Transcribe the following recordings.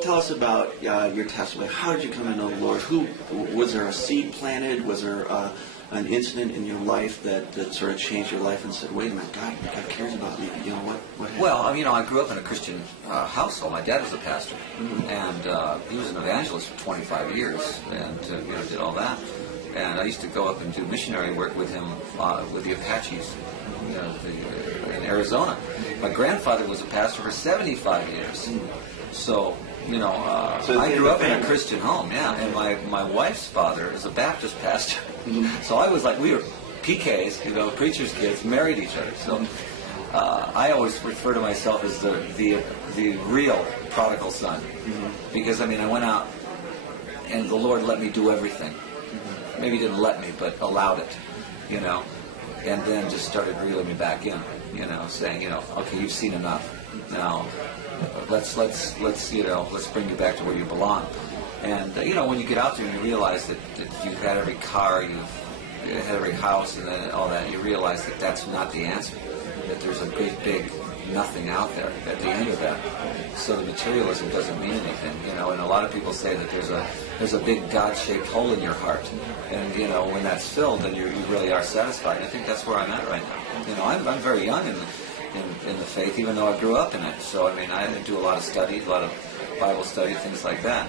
Tell us about your testimony. How did you come to know the Lord? Was there a seed planted? Was there an incident in your life that sort of changed your life and said, "Wait a minute, God cares about me"? You know what happened? Well, I grew up in a Christian household. My dad was a pastor, and he was an evangelist for 25 years, and did all that. And I used to go up and do missionary work with him with the Apaches in Arizona. My grandfather was a pastor for 75 years. So, I grew up in a Christian home, and my wife's father is a Baptist pastor. So I was like, we were PKs, preacher's kids, married each other. So I always refer to myself as the real prodigal son. Because, I went out and the Lord let me do everything. Maybe he didn't let me, but allowed it, and then just started reeling me back in, saying, okay, you've seen enough. Now, let's bring you back to where you belong. And when you get out there and you realize that you've had every car, you've had every house, and then all that, you realize that that's not the answer. That there's a great big nothing out there at the end of that. So the materialism doesn't mean anything, and a lot of people say that there's a big God-shaped hole in your heart, and when that's filled, then you really are satisfied. And I think that's where I'm at right now. I'm very young in the faith, even though I grew up in it. So I do a lot of study, a lot of Bible study, things like that.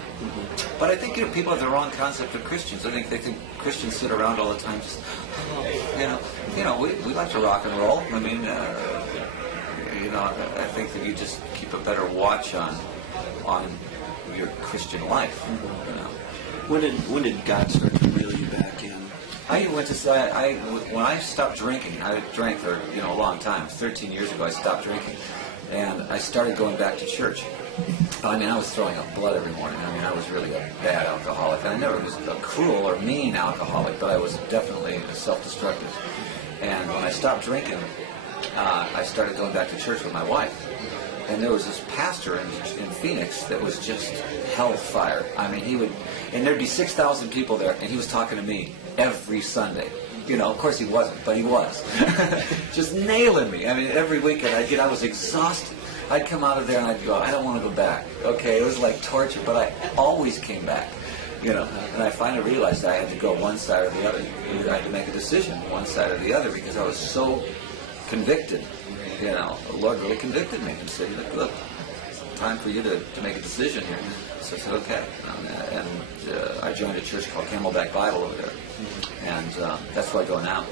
But I think people have the wrong concept of Christians. I think they think Christians sit around all the time just, we like to rock and roll. I think that you just keep a better watch on your Christian life. When did God start to reel you back in? When I stopped drinking, I drank for a long time. 13 years ago, I stopped drinking, and I started going back to church. I was throwing up blood every morning. I was really a bad alcoholic. I never was a cruel or mean alcoholic, but I was definitely self-destructive. And when I stopped drinking, I started going back to church with my wife. And there was this pastor in Phoenix that was just hellfire. And there'd be 6,000 people there, and he was talking to me every Sunday. Of course he wasn't, but he was. Just nailing me. Every weekend I was exhausted. I'd come out of there and I'd go, I don't want to go back. Okay, it was like torture, but I always came back. And I finally realized I had to go one side or the other. I had to make a decision, one side or the other, because I was so convicted. The Lord really convicted me and said, look, it's time for you to make a decision here. So I said, okay. And I joined a church called Camelback Bible over there. And that's where I go now.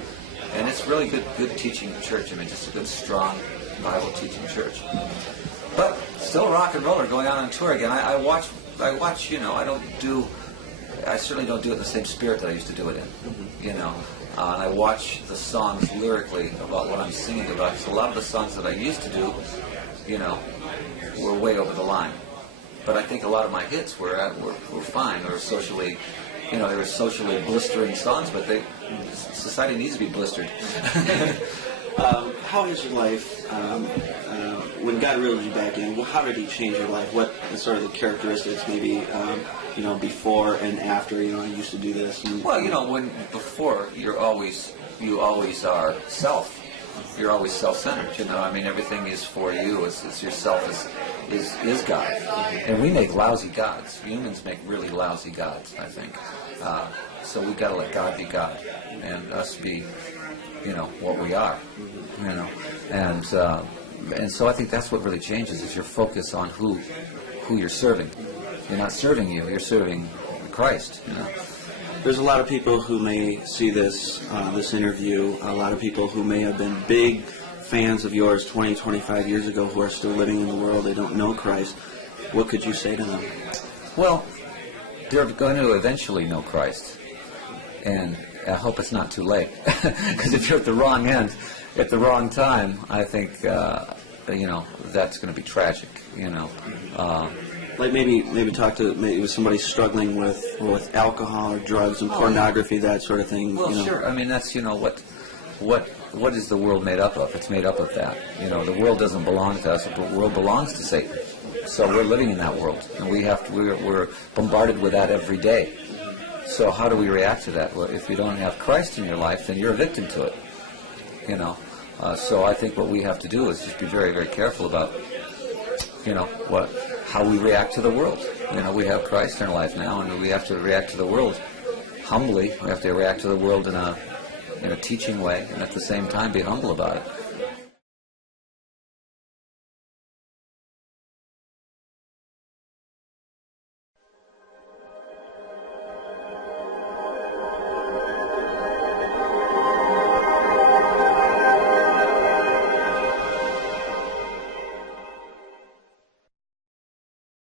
And it's really good teaching church. Just a good, strong Bible teaching church. But still rock and roller, going out on tour again. I watch, I certainly don't do it in the same spirit that I used to do it in, and I watch the songs lyrically about what I'm singing about, because a lot of the songs that I used to do, were way over the line. But I think a lot of my hits were fine, or socially, they were socially blistering songs, but society needs to be blistered. How is your life, when God reeled you back in, how did he change your life? What are sort of the characteristics, maybe, before and after, I used to do this? When before, you always are self. You're always self-centered, everything is for you. It's yourself is God. And we make lousy gods. Humans make really lousy gods, I think. So we've got to let God be God, and us be what we are, and so I think that's what really changes, is your focus on who you're serving. You're not serving you're serving Christ. There's a lot of people who may see this interview, a lot of people who may have been big fans of yours 20, 25 years ago who are still living in the world, they don't know Christ. What could you say to them? Well, they're going to eventually know Christ, and I hope it's not too late, because if you're at the wrong end at the wrong time, I think that's going to be tragic. Like maybe talk to maybe somebody struggling with alcohol or drugs and pornography, that sort of thing. Well, sure. That's what is the world made up of? It's made up of that. The world doesn't belong to us. The world belongs to Satan. So we're living in that world, and we're bombarded with that every day. So how do we react to that? Well, if you don't have Christ in your life, then you're a victim to it. So I think what we have to do is just be very, very careful about, how we react to the world. We have Christ in our life now, and we have to react to the world humbly. We have to react to the world in a teaching way, and at the same time be humble about it.